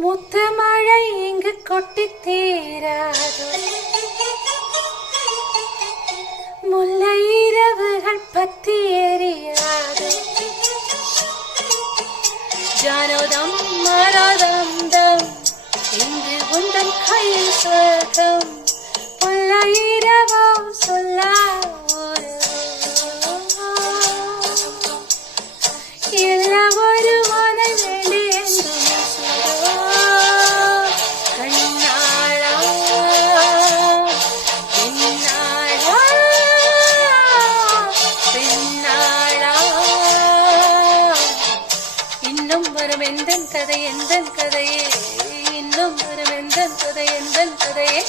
முத்து மழை இங்கு கொட்டி தீராது, முல்லை இரவுகள் பத்தி எரியாது. ஜானோதம் மரதம் தம் இங்கு உந்தன் கையில் சொர்க்கம், முல்லை இரவோ சொல்ல எல்லாம் ஒரு வானல் வெளியேந்துமே சுடோ. கண்ணாளா பெண்ணாளா பெண்ணாளா, இன்னும் வரும் எந்தன் கதை எந்தன் கதையே, இன்னும் வரும் எந்தன் கதை எந்தன் கதையே.